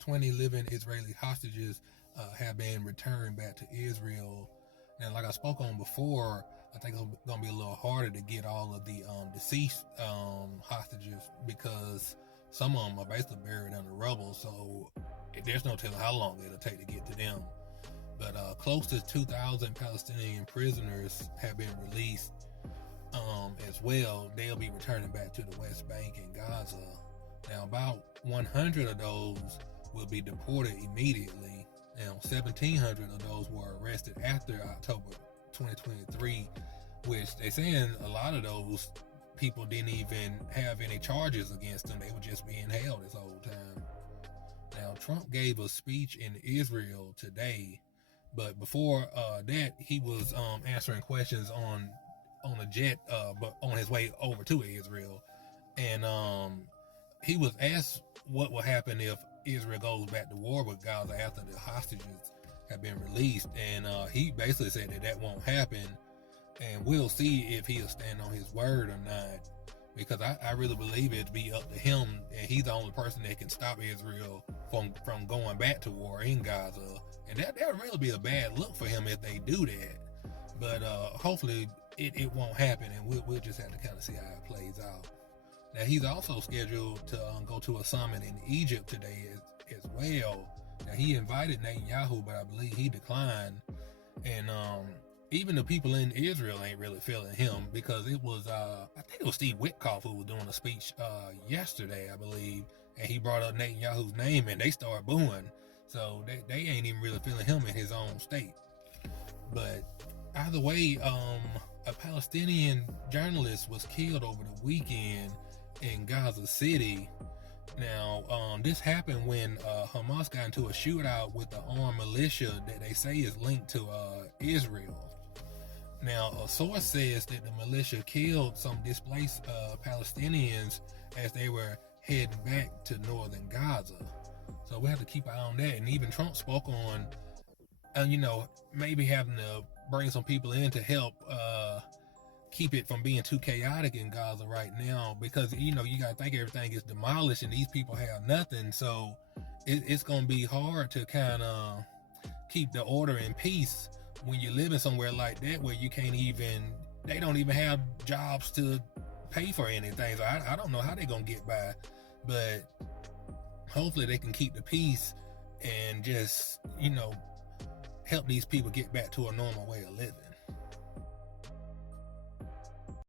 20 living Israeli hostages have been returned back to Israel. And like I spoke on before, I think it's going to be a little harder to get all of the deceased hostages, because some of them are basically buried under rubble. So there's no telling how long it'll take to get to them. But close to 2,000 Palestinian prisoners have been released as well. They'll be returning back to the West Bank and Gaza. Now, about 100 of those will be deported immediately. Now, 1,700 of those were arrested after October 2023, which they're saying a lot of those people didn't even have any charges against them. They were just being held this whole time. Now, Trump gave a speech in Israel today, but before that, he was answering questions on a jet, but on his way over to Israel. And he was asked what will happen if Israel goes back to war with Gaza after the hostages have been released. And he basically said that won't happen. And we'll see if he'll stand on his word or not. Because I really believe it'd be up to him, and he's the only person that can stop Israel from going back to war in Gaza. And that would really be a bad look for him if they do that. But hopefully it won't happen, and we'll just have to kind of see how it plays out. Now, he's also scheduled to go to a summit in Egypt today as well. Now, he invited Netanyahu, but I believe he declined. And even the people in Israel ain't really feeling him, because it was, I think it was Steve Witkoff who was doing a speech yesterday, I believe, and he brought up Netanyahu's name, and they started booing. So they ain't even really feeling him in his own state. But either way, a Palestinian journalist was killed over the weekend in Gaza City. Now, this happened when Hamas got into a shootout with the armed militia that they say is linked to Israel. Now, a source says that the militia killed some displaced Palestinians as they were heading back to northern Gaza. So we have to keep an eye on that. And even Trump spoke on, maybe having to bring some people in to help keep it from being too chaotic in Gaza right now, because you got to think everything is demolished and these people have nothing. So it's going to be hard to kind of keep the order and peace when you're living somewhere like that, where they don't even have jobs to pay for anything. So I don't know how they're going to get by, but hopefully they can keep the peace and just help these people get back to a normal way of living.